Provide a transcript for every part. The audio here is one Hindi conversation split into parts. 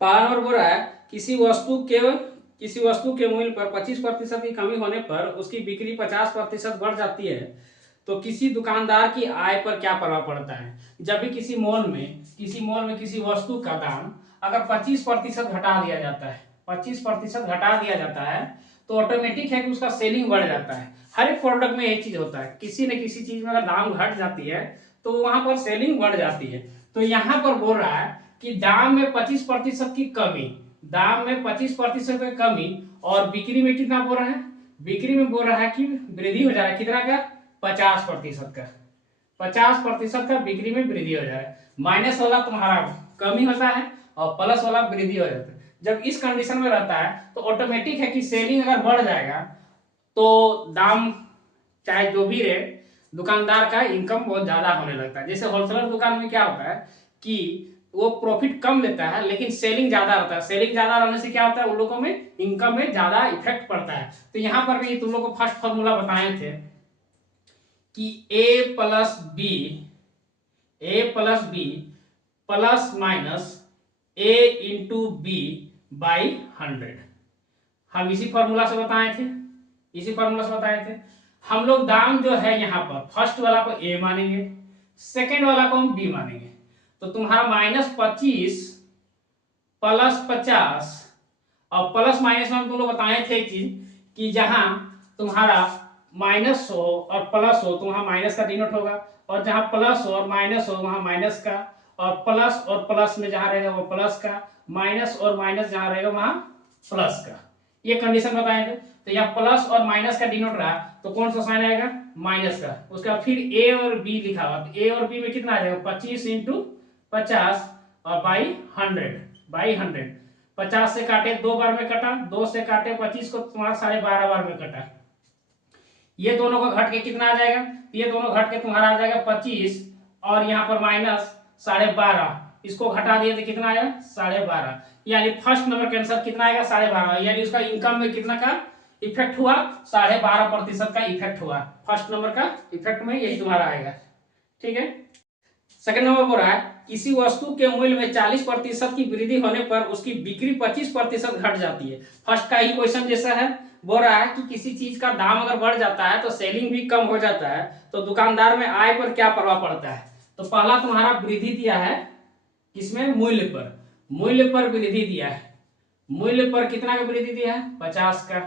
पहला नंबर बोल रहा है किसी वस्तु के मूल्य पर 25% की कमी होने पर उसकी बिक्री 50% बढ़ जाती है तो किसी दुकानदार की आय पर क्या प्रभाव पड़ता है। जब भी किसी मॉल में किसी वस्तु का दाम अगर 25% घटा दिया जाता है 25% घटा दिया जाता है तो ऑटोमेटिक है कि उसका सेलिंग बढ़ जाता है। हर एक प्रोडक्ट में यही चीज होता है, किसी न किसी चीज में अगर दाम घट जाती है तो वहां पर सेलिंग बढ़ जाती है। तो यहाँ पर बोल रहा है कि दाम में 25% की कमी, दाम में 25% की कमी और बिक्री में कितना बोल रहा है, बिक्री में बोल रहा है कि वृद्धि हो जा रहा है कितना का, 50% का, 50% का बिक्री में वृद्धि हो जा रहा है। माइनस वाला तुम्हारा कमी होता है और प्लस वाला वृद्धि हो जाता है। जब इस कंडीशन में रहता है तो ऑटोमेटिक है कि सेलिंग अगर बढ़ जाएगा तो दाम चाहे जो भी रहे दुकानदार का इनकम बहुत ज्यादा होने लगता है। जैसे होलसेलर दुकान में क्या होता है कि वो प्रॉफिट कम लेता है लेकिन सेलिंग ज्यादा रहता है, सेलिंग ज्यादा रहने से क्या होता है उन लोगों में इनकम में ज्यादा इफेक्ट पड़ता है। तो यहाँ पर भी तुम लोग को फर्स्ट फॉर्मूला बताए थे कि A plus B plus minus A into B by 100। हम इसी फॉर्मूला से बताए थे। हम लोग दाम जो है यहाँ पर फर्स्ट वाला को ए मानेंगे, सेकेंड वाला को हम बी मानेंगे। तो तुम्हारा -25 प्लस 50 और प्लस माइनस में हम तुम लोग बताए थे एक चीज कि जहां तुम्हारा -100 और प्लस हो तो वहां माइनस का डिनोट होगा, और जहां प्लस हो और माइनस हो वहां माइनस का, और प्लस में जहां रहेगा वो प्लस का, माइनस और माइनस जहां रहेगा वहां प्लस का। ये कंडीशन बताए थे। तो यहाँ प्लस और माइनस का डिनोट रहा तो कौन सा साइन आएगा, माइनस का। उसके बाद फिर ए और बी लिखा हुआ, तो ए और बी में कितना आ जाएगा 25 इंटू 50 और बाई 100। 50 से काटे 2 बार में कटा, 2 से काटे 25 को तुम्हारा 12.5 बार में कटा। ये दोनों को घट के कितना आ जाएगा, ये दोनों घट के तुम्हारा आ जाएगा 25 और यहाँ पर माइनस 12.5। इसको घटा दिए तो कितना आया 12.5। यानी फर्स्ट नंबर का आंसर कितना आएगा 12.5। यानी उसका इनकम में कितना का इफेक्ट हुआ, 12.5% का इफेक्ट हुआ। फर्स्ट नंबर का इफेक्ट में यही तुम्हारा आएगा। ठीक है। सेकंड नंबर बोल रहा है किसी वस्तु के मूल्य में 40% की वृद्धि होने पर उसकी बिक्री 25% घट जाती है। फर्स्ट का ही क्वेश्चन जैसा है, बोल रहा है कि किसी चीज का दाम अगर बढ़ जाता है तो सेलिंग भी कम हो जाता है तो दुकानदार में आय पर क्या प्रभाव पड़ता है। तो पहला तुम्हारा वृद्धि दिया है किसमें, मूल्य पर वृद्धि दिया है। मूल्य पर कितना का वृद्धि दिया है 50 का।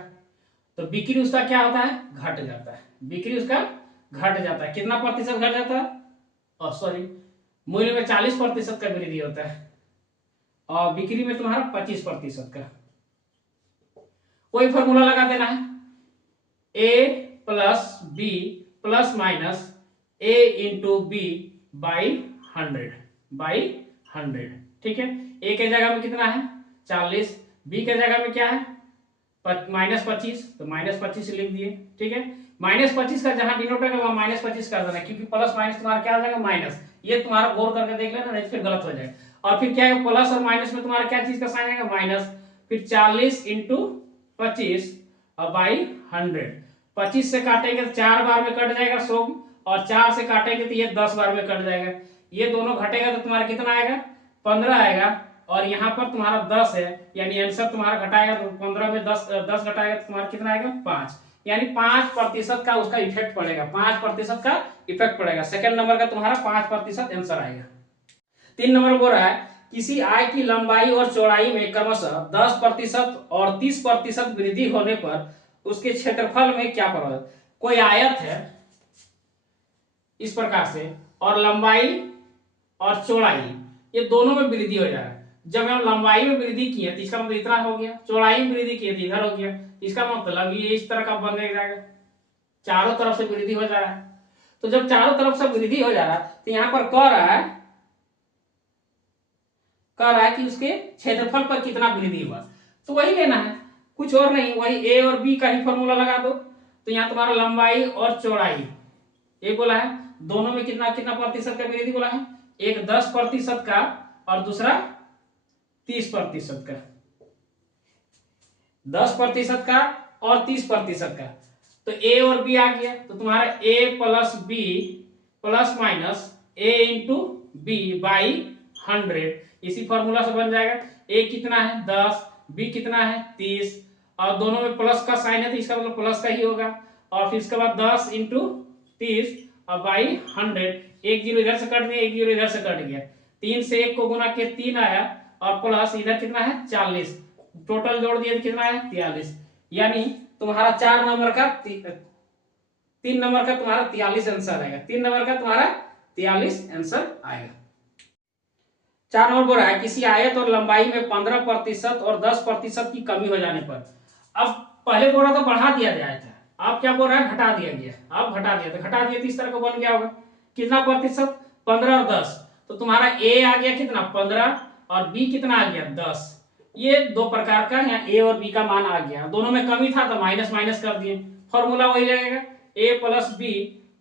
तो बिक्री उसका क्या होता है, घट जाता है। बिक्री उसका घट जाता है, कितना प्रतिशत घट जाता है, सॉरी मूल्य में 40% का वृद्धि होता है और बिक्री में तुम्हारा 25% का। कोई फॉर्मूला लगा देना है, A plus B plus minus A into B by 100। ठीक है। ए के जगह में कितना है 40, बी के जगह में क्या है -25, तो -25 लिख दिए। ठीक है। -25 का जहां डिनोटर है वहां -25 कर देना, क्योंकि प्लस माइनस तुम्हारा क्या हो जाएगा माइनस। ये तुम्हारा गौर करके देख लेना, नहीं फिर गलत हो जाएगा। और फिर क्या है प्लस और माइनस में तुम्हारा क्या चीज का साइन आएगा माइनस। फिर 40 इंटू 25 और बाई 100। 25 से काटेंगे तो 4 बार में कट जाएगा 100, और 4 से काटेंगे तो ये 10 बार में कट जाएगा। ये दोनों घटेगा तो तुम्हारा कितना आएगा 15 आएगा, और यहाँ पर तुम्हारा 10 है, यानी आंसर तुम्हारा घटाएगा तो 15 में 10 घटाएगा तो तुम्हारा कितना आएगा 5। यानी 5% का उसका इफेक्ट पड़ेगा, 5% का इफेक्ट पड़ेगा। सेकंड नंबर का तुम्हारा 5% आंसर आएगा। 3 नंबर बोल रहा है किसी आय की लंबाई और चौड़ाई में क्रमशः 10% और 30% वृद्धि होने पर उसके क्षेत्रफल में क्या प्रभाव। कोई आयत है इस प्रकार से, और लंबाई और चौड़ाई ये दोनों में वृद्धि हो जा रहा है। जब हम लंबाई में वृद्धि किए तो इसका मतलब इतना हो गया, चौड़ाई में वृद्धि किए तो इधर हो गया। इसका मतलब ये इस तरह का बनने जाएगा, चारों तरफ से वृद्धि हो जा रहा है। तो जब चारों तरफ से वृद्धि हो जा रहा है तो यहां पर कह रहा है कि उसके क्षेत्रफल पर कितना वृद्धि हुआ। तो वही लेना है, कुछ और नहीं, वही ए और बी का ही फॉर्मूला लगा दो। तो यहाँ तुम्हारा लंबाई और चौड़ाई ये बोला है, दोनों में कितना कितना प्रतिशत का वृद्धि बोला है, एक 10% का और दूसरा 30% का। 10% का और 30% का। तो ए और बी आ गया, तो तुम्हारा A plus B plus minus A into B by 100 इसी फॉर्मूला से बन जाएगा। ए कितना है 10, बी कितना है 30, और दोनों में प्लस का साइन है तो इसका मतलब प्लस का ही होगा। और फिर इसके बाद 10 इंटू 30 और बाई 100, एक जीरो इधर से कट गया, एक जीरो इधर से कट गया, 3 से 1 को गुना किया 3 आया, और प्लस इधर कितना है 40, टोटल जोड़ दिया कितना है 43, यानी तुम्हारा 4 नंबर का 3 नंबर का तुम्हारा 43 आंसर आएगा। 3 नंबर का तुम्हारा 43 आंसर आएगा। 4 नंबर बोल रहा है किसी आयत और लंबाई में 15% और 10% की कमी हो जाने पर, अब पहले बोल रहा था बढ़ा दिया जाए था, अब क्या बोल रहा है घटा दिया गया, अब घटा दिया तो घटा दिया तो इस तरह का बन गया होगा कितना प्रतिशत 15 और 10, तो तुम्हारा ए आ गया कितना 15 और बी कितना आ गया 10। ये दो प्रकार का यहाँ ए और बी का मान आ गया, दोनों में कमी था तो माइनस माइनस कर दिए, फॉर्मूला वही रहेगा A plus B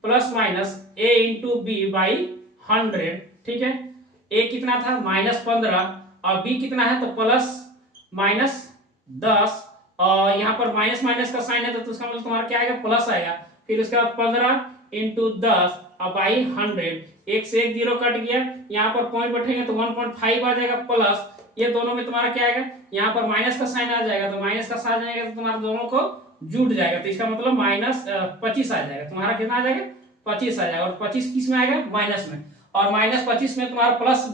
plus minus A into B by 100, ठीक है। ए कितना था -15 और बी कितना है तो प्लस माइनस 10, और यहाँ पर माइनस माइनस का साइन है तो उसका मतलब तुम्हारा क्या आएगा प्लस आएगा, फिर उसके बाद 15 इंटू 10 और बाई 100, एक से एक जीरो कट गया, यहाँ पर पॉइंट बैठेंगे तो 1.5 आ जाएगा प्लस, ये दोनों में तुम्हारा क्या आएगा यहाँ पर माइनस का साइन आ जाएगा, तो माइनस का साइन आएगा तो तुम्हारा दोनों को जुट जाएगा, तो इसका मतलब -25 आ जाएगा, तुम्हारा कितना आ जाएगा 25 आ जाएगा, और 25 किस में आएगा माइनस में, और -25 में तुम्हारा प्लस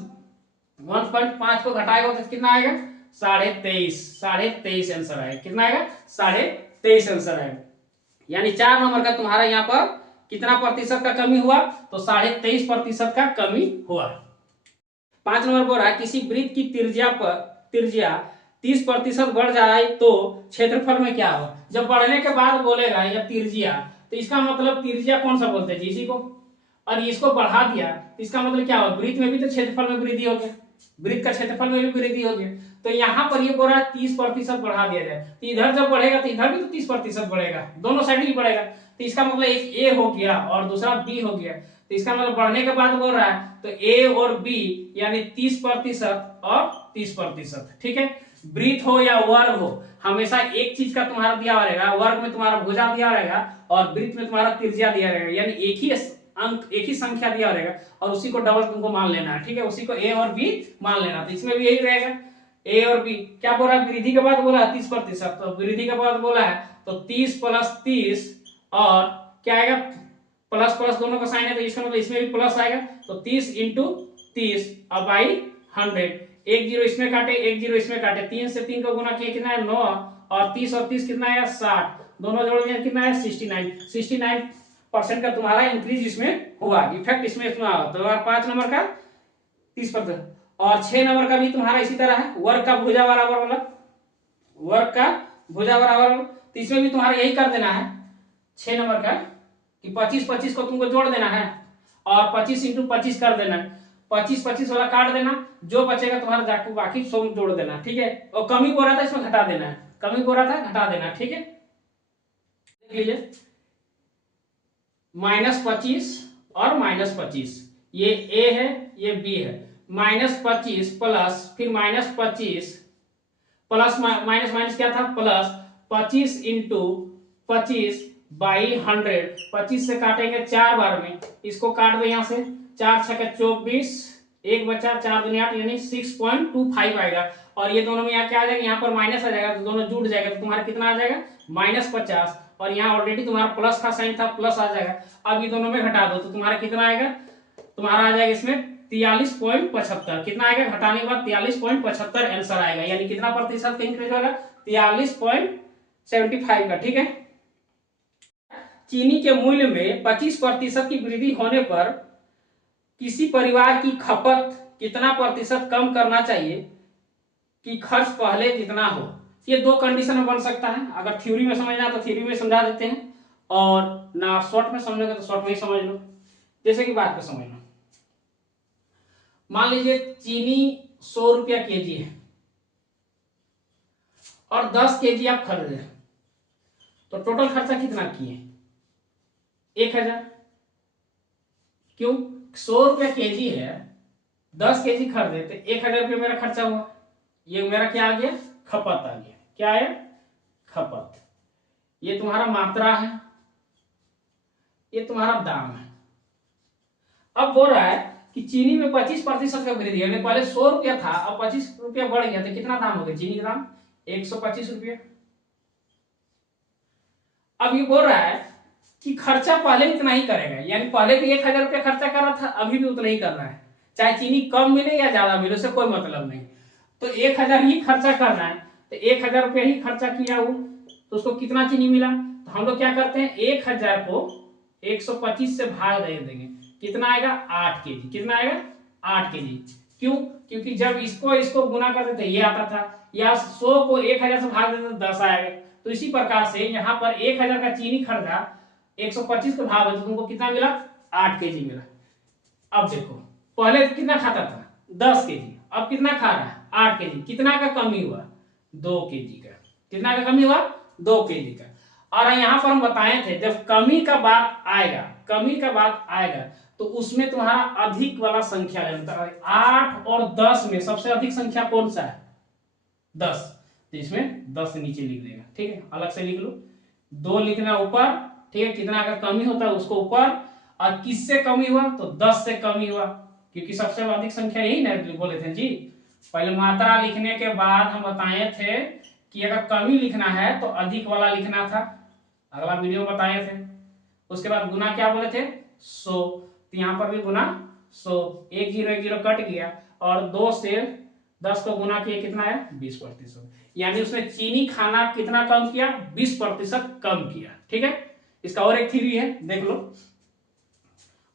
1.5 को घटाएगा तो कितना आएगा 23.5 आंसर आएगा, कितना आएगा 23.5 आंसर आएगा, यानी 4 नंबर का तुम्हारा यहाँ पर कितना प्रतिशत का कमी हुआ तो 23.5% का कमी हुआ। 5 नंबर पर है किसी वृत्त की त्रिज्या 30% बढ़ जाए तो क्षेत्रफल में क्या हो, जब बढ़ने के बाद बोलेगा या त्रिज्या तो इसका मतलब त्रिज्या कौन सा बोलते हैं जी इसी को, और इसको बढ़ा दिया तो इसका मतलब क्या होगा वृत्त में भी तो क्षेत्रफल में वृद्धि हो गया, वृत्त का क्षेत्रफल में भी वृद्धि हो गया, तो यहाँ पर ये बोल रहा है 30% बढ़ा दिया जाए, तो इधर जब बढ़ेगा तो इधर भी तो 30% बढ़ेगा, दोनों साइड ही बढ़ेगा, तो इसका मतलब एक ए हो गया और दूसरा बी हो गया, तो इसका मतलब बढ़ने के बाद बोल रहा है तो ए और बी यानी 30% और 30%, ठीक है। वृत्त हो या वर्ग हो हमेशा एक चीज का तुम्हारा दिया हुआ रहेगा, वर्ग में तुम्हारा भुजा दिया रहेगा और वृत्त में तुम्हारा त्रिज्या दिया रहेगा, यानी एक ही अंक एक ही संख्या दिया रहेगा और उसी को डबल तुमको मान लेना है, ठीक है, उसी को ए और बी मान लेना, तो इसमें भी यही रहेगा ए और बी। क्या बोला वृद्धि के बाद बोला 30%, तो वृद्धि के बाद बोला है तो 30 + 30 और क्या आएगा प्लस प्लस दोनों का साइन है तो इसका मतलब इसमें भी प्लस आएगा, तो 30 इंटू 30 और बाई 100, एक जीरो इसमें काटे एक जीरो इसमें काटे, 3 से 3 को गुना किया कितना है 9 और 30 कितना है 60, दोनों जोड़ दिया कितना है 69% का तुम्हारा इंक्रीज इसमें हुआ, इफेक्ट इसमें इतना हुआ, तो 5 नंबर का 30%। और 6 नंबर का भी तुम्हारा इसी तरह है वर्ग का भुजा बराबर वाला, वर्ग का भुजा बराबर, तो इसमें भी तुम्हारा यही कर देना है 6 नंबर का कि 25 को तुमको जोड़ देना है और 25 इंटू 25 कर देना है, 25 वाला काट देना, जो बचेगा तुम्हारा जाके बाकी सब जोड़ देना, ठीक है, और कमी बोल रहा था इसमें घटा देना है, कमी बोल रहा था घटा देना, ठीक है। देख लीजिए -25 और -25, ये ए है ये बी है, -25 प्लस फिर -25 प्लस माइनस माइनस क्या था प्लस 25 इंटू 25 बाई 100, 25 से काटेंगे 4 बार में, इसको काट दो यहाँ से 4 छक्के 24, एक बचा 4 दूनी 8 यानी 6.25 आएगा, और ये दोनों में यहाँ क्या आ जाएगा यहाँ पर माइनस आ जाएगा तो दोनों जुड़ जाएगा, तो तुम्हारा कितना आ जाएगा -50, और यहाँ ऑलरेडी तुम्हारा प्लस का साइन था प्लस आ जाएगा, अब ये दोनों में घटा दो तो तुम्हारा कितना आएगा, तुम्हारा आ जाएगा इसमें 43.75, कितना आएगा घटाने के बाद 43.75 आंसर आएगा, यानी कितना प्रतिशत का इंक्रीज होगा 43.75 का, ठीक है। चीनी के मूल्य में 25% की वृद्धि होने पर किसी परिवार की खपत कितना प्रतिशत कम करना चाहिए कि खर्च पहले जितना हो, ये दो कंडीशन में बन सकता है, अगर थ्योरी में समझना तो थ्योरी में समझा देते हैं, और ना शॉर्ट में समझोगे तो शॉर्ट में ही समझ लो, जैसे कि बात को समझना, मान लीजिए चीनी 100 रुपया केजी है और 10 केजी आप खरीदे तो टोटल खर्चा कितना किए 1000, क्यों 100 रुपया केजी है 10 केजी खरीदे तो 1000 रुपया मेरा खर्चा हुआ, ये मेरा क्या आ गया खपत आ गया, क्या है खपत, ये तुम्हारा मात्रा है ये तुम्हारा दाम है। अब बोल रहा है कि चीनी में 25% का वृद्धि, यानी पहले 100 रुपया था, अब 25 रुपया बढ़ गया, तो कितना दाम हो गया चीनी का दाम? 125 रुपया। अब ये बोल रहा है कि खर्चा पहले इतना ही करेगा, यानी पहले भी 1000 रुपया खर्चा कर रहा था, अभी भी उतना ही कर रहा है, चाहे चीनी कम मिले या ज्यादा मिले, उससे कोई मतलब नहीं। तो 1000 ही खर्चा कर रहा है, तो 1000 रुपया ही खर्चा किया वो, तो उसको कितना चीनी मिला? तो हम लोग क्या करते हैं, 1000 को 125 से भाग दे देंगे, कितना आएगा? 8 केजी। कितना आएगा? 8 केजी। क्यों? क्योंकि जब इसको इसको गुना करते थे ये आता था, या 100 को 1000 से भाग देते तो 10 आएगा। तो इसी प्रकार से यहाँ पर 1000 का चीनी खरीदा, 125 का भाव है, तो तुमको कितना मिला? 8 केजी मिला। अब देखो, पहले कितना खाता था? 10 केजी, अब कितना खा रहा है? 8 केजी। कितना का कमी हुआ? 2 केजी का। कितना का कमी हुआ? 2 केजी का। और यहाँ पर हम बताए थे, जब कमी का बात आएगा, कमी का बात आएगा, तो उसमें तुम्हारा अधिक वाला संख्या लेना है। 8 और 10 में सबसे अधिक संख्या कौन सा है? 10। तो इसमें 10 नीचे लिख देगा, ठीक है, अलग से लिख लो। 2 लिखना ऊपर, ठीक है, कितना का कमी होता है उसको ऊपर, और किससे कमी हुआ? तो 10 से कमी हुआ, क्योंकि सबसे अधिक संख्या यही ना बोले थे जी। पहले मात्रा लिखने के बाद हम बताए थे कि अगर कमी लिखना है तो अधिक वाला लिखना था, अगला वीडियो बताए थे। उसके बाद गुना क्या बोले थे? 100। तो यहाँ पर भी गुना 100, 1 0 1 0 कट गया, और 2 से 10 को गुना किया, कितना है? 20%। यानी उसने चीनी खाना कितना कम किया? 20% कम किया, ठीक है। इसका और एक थ्योरी है, देख लो,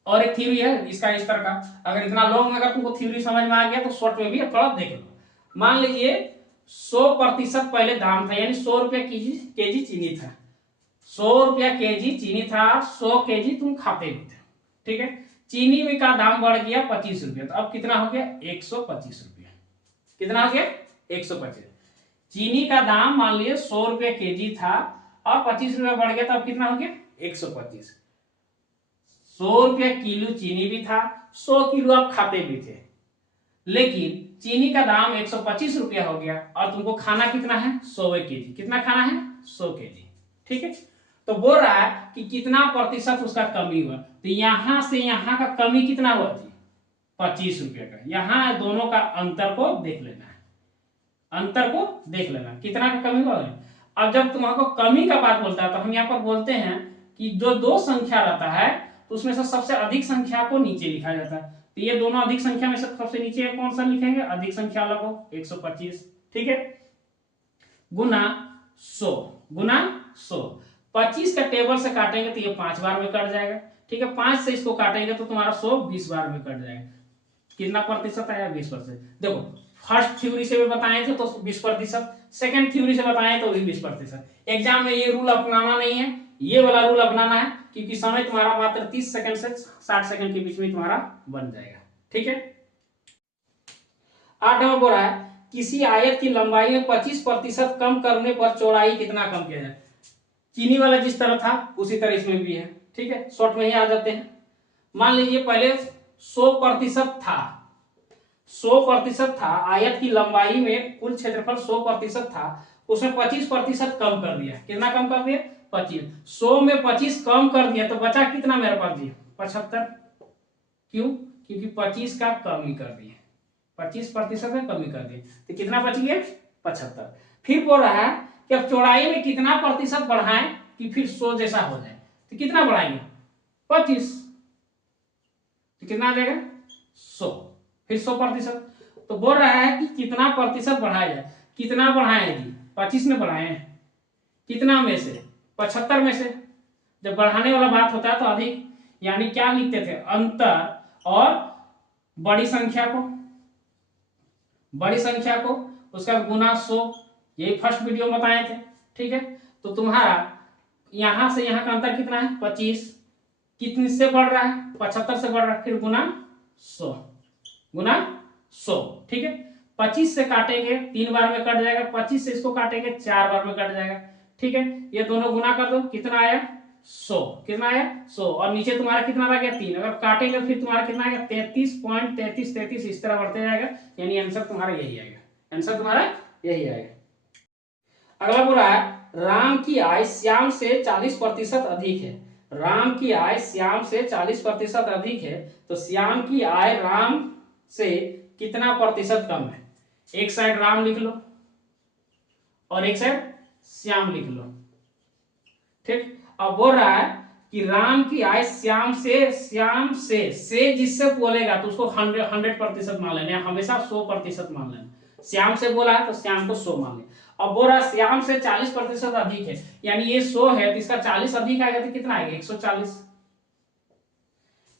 और एक थ्योरी है इसका इस तरह का। अगर इतना लॉन्ग अगर तुमको थ्योरी समझ में आ गया तो शॉर्ट में भी थोड़ा देख लो। मान लीजिए 100% पहले दाम था, यानी 100 रुपया केजी चीनी था, 100 रुपया केजी चीनी था, 100 केजी तुम खाते भी थे, ठीक है। चीनी में का दाम बढ़ गया 25 रुपया, तो अब कितना हो गया? 125 रुपया। कितना हो गया? 125। चीनी का दाम मान लीजिए 100 रुपया केजी था, और 25 रुपया बढ़ गया, तो अब कितना हो गया? 125। 100 रुपया किलो चीनी भी था, 100 किलो आप खाते भी थे, लेकिन चीनी का दाम 125 रुपया हो गया, और तुमको खाना कितना है? 100 केजी। कितना खाना है? 100 केजी, ठीक है। तो बोल रहा है कि कितना प्रतिशत उसका कमी हुआ, तो यहां से यहां का कमी कितना हुआ जी? 25 रुपया का। यहां दोनों का अंतर को देख लेना है, अंतर को देख लेना, कितना का कमी हुआ है। अब जब तुमको कमी का बात बोलता है, तो हम यहाँ पर बोलते हैं कि जो 2 संख्या रहता है, तो उसमें से सबसे अधिक संख्या को नीचे लिखा जाता है। तो ये दोनों अधिक संख्या में से सबसे नीचे कौन सा लिखेंगे? अधिक संख्या लगो 125, ठीक है, गुना 100। गुना 100, 25 का टेबल से काटेंगे तो ये 5 बार में कट जाएगा, ठीक है। 5 से इसको काटेंगे तो तुम्हारा 100 20 बार में कट जाएगा। कितना प्रतिशत आया? 20%। देखो, फर्स्ट थ्योरी से भी बताए थे तो 20%, सेकंड थ्योरी से बताए तो भी 20%। एग्जाम में ये रूल अपनाना नहीं है, ये वाला रूल अपनाना है, क्योंकि समय तुम्हारा मात्र 30 सेकंड से 60 सेकंड के बीच में तुम्हारा बन जाएगा, ठीक है। 8 नंबर बोल रहा है, किसी आयत की लंबाई में 25% कम करने पर चौड़ाई कितना कम किया जाए? चीनी वाला जिस तरह था उसी तरह इसमें भी है, ठीक है। शॉर्ट में ही आ जाते हैं। मान लीजिए पहले 100% था, 100% था, आयत की लंबाई में कुल क्षेत्रफल 100% था, उसमें 25% कम कर दिया। कितना कम कर दिया? 25। 100 में 25 कम कर दिया, तो बचा कितना मेरे पास जी? 75। क्यों? क्योंकि 25 का कमी कर दिया, 25% का कमी कर दिया, तो कितना बच गया? 75। फिर बोल रहा है कि अब चौड़ाई में कितना प्रतिशत बढ़ाएं कि फिर 100 जैसा हो जाए, तो कितना बढ़ाएंगे? 25, तो कितना आ जाएगा? 100, फिर 100%। तो बोल रहा है कि कितना प्रतिशत बढ़ाया जाए। कितना बढ़ाए जी? 25 में बढ़ाए, कितना में से? 75 में से। जब बढ़ाने वाला बात होता है तो अधिक, यानी क्या लिखते थे? अंतर और बड़ी संख्या को, बड़ी संख्या को उसका गुना 100, यही फर्स्ट वीडियो में बताए थे, ठीक है। तो तुम्हारा यहां से यहां का अंतर कितना है? 25। कितने से बढ़ रहा है? 75 से बढ़ रहा है, फिर गुना 100, गुना 100, ठीक है। 25 से काटेंगे 3 बार में कट जाएगा, 25 से इसको काटेंगे 4 बार में कट जाएगा, ठीक है। ये दोनों गुना कर दो, कितना आया? 100। कितना आया? 100। और नीचे तुम्हारा कितना रह गया? 3। अगर काटेंगे फिर तुम्हारा कितना आएगा? 33.3333, इस तरह बढ़ते जाएगा, यानी आंसर तुम्हारा यही आएगा, आंसर तुम्हारा यही आएगा। अगला बोल रहा है, राम की आय श्याम से 40% अधिक है, राम की आय श्याम से 40% अधिक है, तो श्याम की आय राम से कितना प्रतिशत कम है? एक साइड राम लिख लो और एक साइड श्याम लिख लो। ठीक, अब बोल रहा है कि राम की आय श्याम से जिससे बोलेगा तो उसको 100% मान लेना, हमेशा 100% मान लेना। श्याम से बोला है तो श्याम को 100 मान ले। अब बोल रहा है श्याम से 40% अधिक है, यानी ये 100 है तो इसका 40 अधिक आएगा तो कितना आएगा? 140।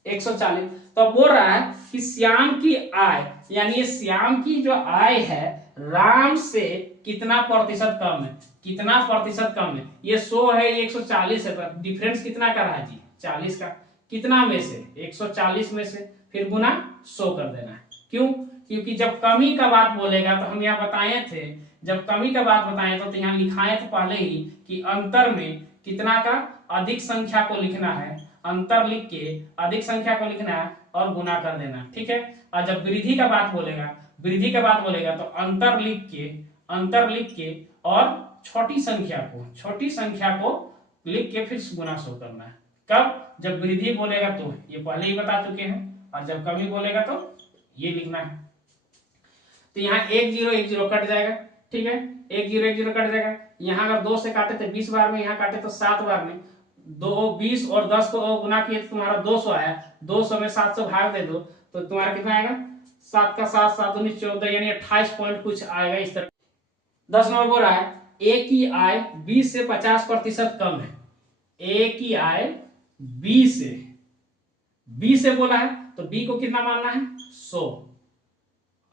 140। तो बोल रहा है कि श्याम की आय, यानी ये श्याम की जो आय है राम से कितना प्रतिशत कम है? कितना प्रतिशत कम है? ये 100 है, ये 140 है, तो डिफरेंस कितना का रहा जी? 40 का। कितना में से? 140 में से, फिर गुना 100 कर देना है। क्यों? क्योंकि जब कमी का बात बोलेगा तो हम यहाँ बताए थे, जब कमी का बात बताए तो यहाँ लिखाए थे पहले ही कि अंतर में कितना का अधिक संख्या को लिखना है, अंतर लिख के अधिक संख्या को लिखना है और गुना कर देना। ठीक है। और जब वृद्धि का बात बोलेगा, वृद्धि का बात बोलेगा तो अंतर लिख के और छोटी संख्या को लिख के फिर गुना 100 करना है। कब? जब वृद्धि बोलेगा तो, ये पहले ही बता चुके हैं, और जब कमी बोलेगा तो ये लिखना है। तो यहाँ 1 0 1 0 कट जाएगा। ठीक है, 1 0 1 0 कट जाएगा। यहाँ अगर 2 से काटे तो 20 बार में, यहाँ काटे तो 7 बार में। 2 20 और 10 को गुना किए तो तुम्हारा 200 आया। 200 में 700 भाग दे दो तो तुम्हारा कितना आएगा? 7 का 7 7 दूनी 14, यानी 28 पॉइंट कुछ आएगा इस तरह। 10 नंबर बोल रहा है ए की आय 20 से 50% कम है। ए की आय 20 से बोला है तो बी को कितना मानना है? 100।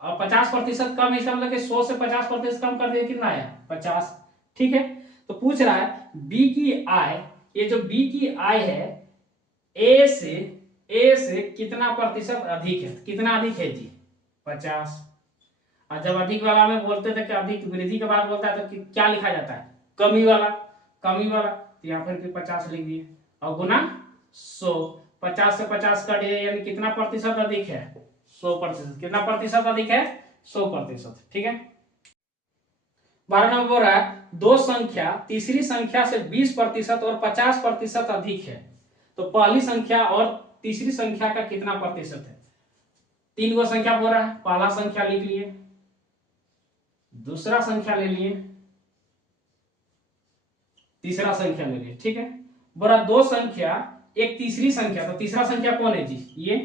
और 50% कम, इसका मतलब कि 100 से 50% कम कर दिया, कितना आया? 50। ठीक है, तो पूछ रहा है बी की आय, ये जो बी की आय है ए से कितना प्रतिशत अधिक है? कितना अधिक है जी? 50। और जब अधिक वाला में बोलते थे कि अधिक वृद्धि के बाद बोलता है तो क्या लिखा जाता है? कमी वाला। तो यहाँ पर 50 लिख दिए और गुना 100। 50 से 50 कट दिए, यानी कितना प्रतिशत अधिक है? 100%। कितना प्रतिशत अधिक है? 100%। ठीक है। 12 नंबर बोल रहा है दो संख्या तीसरी संख्या से 20% और 50% अधिक है, तो पहली संख्या और तीसरी संख्या का कितना प्रतिशत है? 3 गो संख्या बोल रहा है, पहला संख्या लिख लिए, दूसरा संख्या ले लिए, तीसरा संख्या ले लिए। ठीक है, बोला दो संख्या एक तीसरी संख्या, तो तीसरा संख्या कौन है जी? ये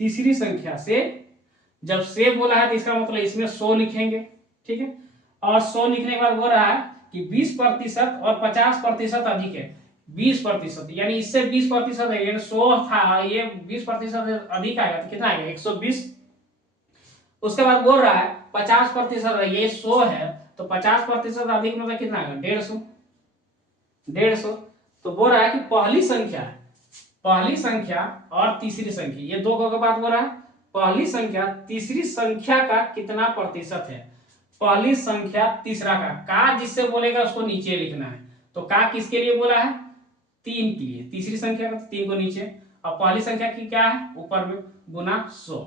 तीसरी संख्या से, जब से बोला है तो इसका मतलब इसमें 100 लिखेंगे। ठीक है, और 100 लिखने के बाद बोल रहा है कि 20% और 50% अधिक है। 20%, यानी इससे 20% है, यानी 100 था, ये 20% अधिक आएगा तो कितना आएगा? 120। उसके बाद बोल रहा है 50% है, ये 100 है, तो 50% अधिक मतलब कितना आएगा? 150। तो बोल रहा है कि पहली संख्या और तीसरी संख्या, ये दो के बाद बोल रहा है पहली संख्या तीसरी संख्या का कितना प्रतिशत है? पहली संख्या तीसरा का जिससे बोलेगा उसको नीचे लिखना है। तो का किसके लिए बोला है? 3 के लिए। तीसरी संख्या का 3 को नीचे, और पहली संख्या की क्या है? ऊपर में, गुना 100।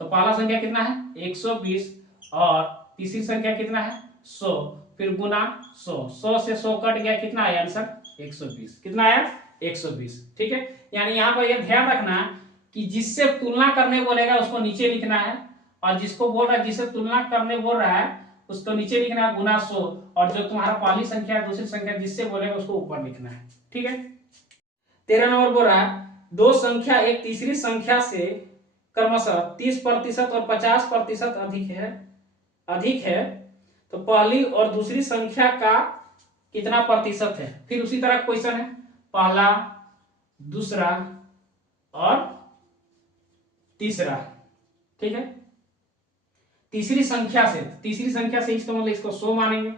तो पहला संख्या कितना है? 120, और तीसरी संख्या कितना है? 100, फिर गुना 100। 100 से 100 कट गया, कितना आया आंसर? 120। कितना आया? 120। ठीक है, यानी यहाँ पर यह ध्यान रखना कि जिससे तुलना करने बोलेगा उसको नीचे लिखना है, और जिसको बोल रहा है, जिससे तुलना करने बोल रहा है उसको नीचे लिखना है, गुना 100, और जो तुम्हारा पहली संख्या दूसरी संख्या जिससे बोलेगा उसको ऊपर लिखना है। ठीक है। 13 नंबर बोल रहा है दो संख्या एक तीसरी संख्या से क्रमशः 30% और 50% अधिक है, तो पहली और दूसरी संख्या का कितना प्रतिशत है? फिर उसी तरह क्वेश्चन है, पहला, दूसरा और तीसरा। ठीक है, तीसरी संख्या से इसका मतलब इसको 100 मानेंगे।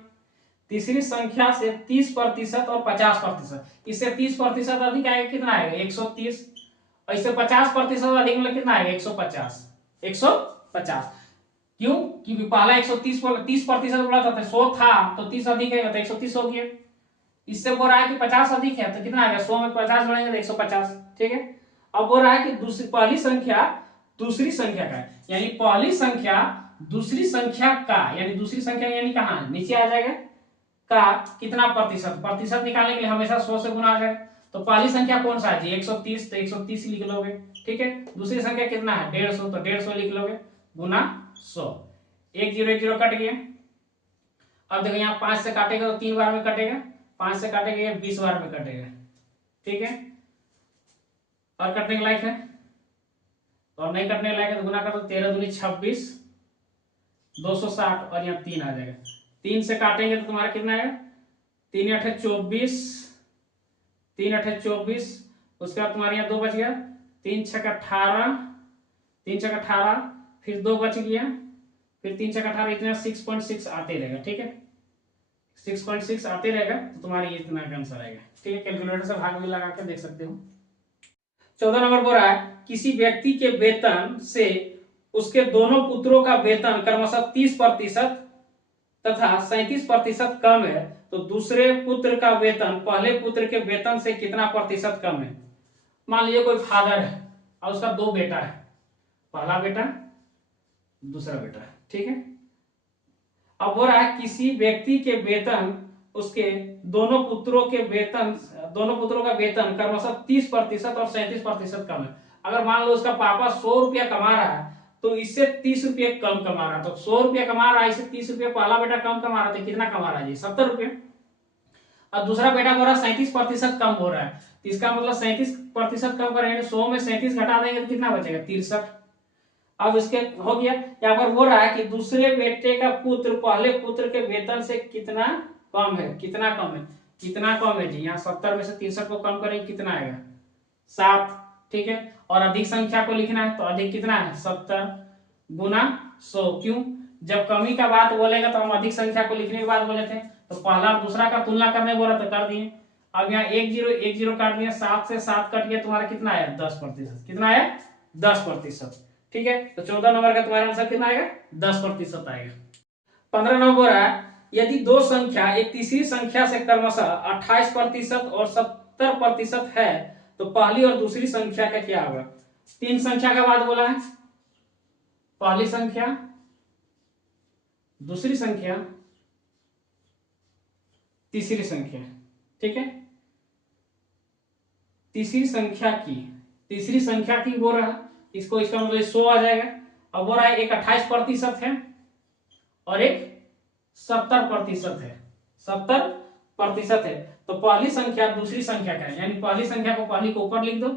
तीसरी संख्या से 30% और 50%, इससे 30% अधिक आएगा, कितना आएगा? 130। और इससे 50% अधिक मतलब कितना आएगा? 150। क्यों? क्योंकि पहला 30% बोला था, 100 था तो 30 अधिक है तो 130 हो गया। इससे बोल रहा है कि 50 अधिक है तो कितना आएगा? 100 में 50 जोड़ेंगे तो 150। ठीक है, अब बोल रहा है कि पहली संख्या दूसरी संख्या का, यानी पहली संख्या दूसरी संख्या का, यानी दूसरी संख्या यानी कहाँ? नीचे आ जाएगा, का कितना प्रतिशत निकालने के लिए हमेशा 100 से गुना आ जाएगा। तो पहली संख्या कौन सा है जी 130, तो 130 लिख लोगे, ठीक है। दूसरी संख्या कितना है 150, तो 150 लिख लोगे गुना 100। 1 0 1 0 कट गया। अब देखो यहाँ 5 से काटेगा तो 3 बार में कटेगा, 5 से काटेगा 20 बार में कटेगा, ठीक है। और कटने के लायक है, और नहीं कटने के लायक है तो गुना कर दो, 13 दूनी 26, 260 और यहाँ 3 आ जाएगा। 3 से काटेंगे तो तुम्हारा कितना आएगा 3 8 24, 3 8 24, उसके बाद तुम्हारे यहाँ 2 बच गया, 3 6 18, 3 6 18, फिर 2 बच गया, फिर 3 6 18, इतना 6.6 आते रहेगा, ठीक है। 6.6 आते रहेगा तो तुम्हारी इतना का आंसर आएगा, ठीक है। कैलकुलेटर से भाग भी लगा के देख सकते हो। 14 नंबर बोल रहा है किसी व्यक्ति के वेतन से उसके दोनों पुत्रों का वेतन क्रमशः 30% तथा 37% कम है, तो दूसरे पुत्र का वेतन पहले पुत्र के वेतन से कितना प्रतिशत कम है। मान लीजिए कोई फादर है और उसका 2 बेटा है, पहला बेटा दूसरा बेटा, ठीक है। अब बोल रहा है किसी व्यक्ति के वेतन उसके दोनों पुत्रों का वेतन क्रमशः 30% और 37% कम है। अगर मान लो उसका पापा 100 रुपया कमा रहा है तो इससे 30 रुपये कम कमा रहा है, तो 100 रुपया कमा रहा है, इससे 30 रुपये पहला बेटा कम कमा रहा है, तो कितना कमा रहा है जी 70 रुपये। और दूसरा बेटा बोल रहा है 37% कम हो रहा है, तो इसका मतलब 37% कम करेंगे, 100 में 37 घटा देंगे तो कितना बचेगा 63। अब इसके हो गया। यहाँ पर बोल रहा है कि दूसरे बेटे का पुत्र पहले पुत्र के वेतन से कितना कम है, कितना कम है, कितना कम है जी। यहाँ 70 में से 63 को कम करेंगे कितना आएगा 7, ठीक है। और अधिक संख्या को लिखना है तो अधिक कितना है 70 गुना 100। क्यों, जब कमी का बात बोलेगा तो हम अधिक संख्या को लिखने की बात बोले थे, तो पहला और दूसरा का तुलना करने बोला तो कर दिए। अब यहाँ 1 0 1 0 काट दिया, 7 से 7 कट गया, तुम्हारा कितना आया 10%, कितना आया 10%, ठीक है। तो 14 नंबर का तुम्हारा आंसर कितना आएगा 10% आएगा। 15 नंबर है यदि दो संख्या एक तीसरी संख्या से क्रमशः 28% और 70% है तो पहली और दूसरी संख्या का क्या होगा। 3 संख्या का बात बोला है, पहली संख्या दूसरी संख्या तीसरी संख्या, ठीक है। तीसरी संख्या की बोल रहा है, इसको इसका मतलब 100 आ जाएगा। अब बोल रहा है एक 28% है और एक 70% है, 70% है, तो पहली संख्या दूसरी संख्या का है, यानी पहली संख्या को पहली को ऊपर लिख दो,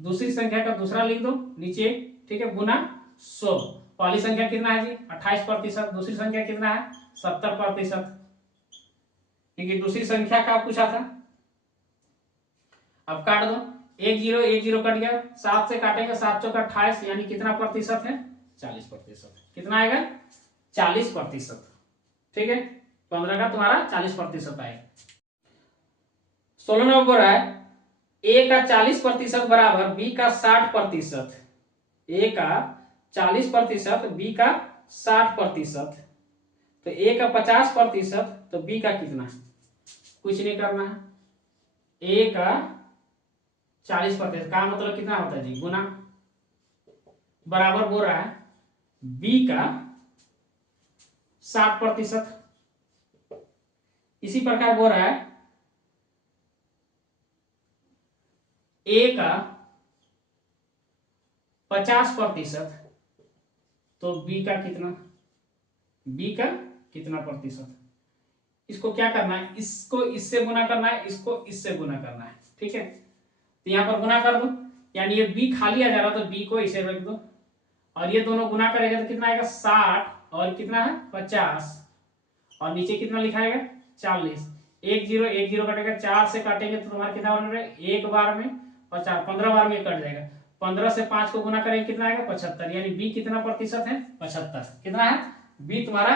दूसरी संख्या का दूसरा लिख दो नीचे, ठीक है, गुना 100। पहली संख्या कितना है जी 28%, दूसरी संख्या कितना है 70%, क्योंकि दूसरी संख्या का पूछा था। अब काट दो, 1 0 1 0 कट गया, 7 से काटेंगे 7 चौका 28, यानी कितना प्रतिशत है 40%, कितना आएगा 40%, ठीक है। 15 का तुम्हारा 40% आएगा। 16 नंबर है ए का 40% बराबर बी का 60%, ए का 40% बी का 60%, तो ए का 50% तो बी का कितना, कुछ नहीं करना है। ए का 40% का मतलब कितना होता है जी गुना, बराबर बोल रहा है बी का 60%। इसी प्रकार बोल रहा है ए का 50%, तो बी का कितना, बी का कितना प्रतिशत। इसको क्या करना है, इसको इससे गुना करना है, इसको इससे गुना करना है, ठीक है। तो यहां पर गुना कर दो, यानी ये बी खाली आ जा रहा तो बी को इसे रख दो, और ये दोनों गुना करेगा तो कितना आएगा 60 और कितना है 50, और नीचे कितना लिखाएगा 40। 1 0 1 0 कटेगा, 4 से काटेंगे तो तुम्हारा कितना बन रहा है एक बार में, और 4 15 बार में कट जाएगा। 15 से 5 को गुना करेंगे कितना आएगा 75, यानी बी कितना प्रतिशत है 75, कितना है बी तुम्हारा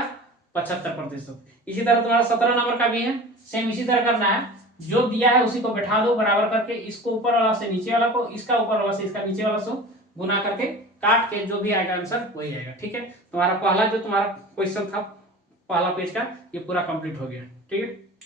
75%। इसी तरह तुम्हारा 17 नंबर का भी है, सेम इसी तरह करना है, जो दिया है उसी को बैठा दो बराबर करके, इसको ऊपर वाला से नीचे वाला को, इसका ऊपर वाला से इसका नीचे वाला से गुना करके काट के जो भी आएगा आंसर वही आएगा, ठीक है। तुम्हारा पहला जो तुम्हारा क्वेश्चन था पहला पेज का ये पूरा कंप्लीट हो गया, ठीक है।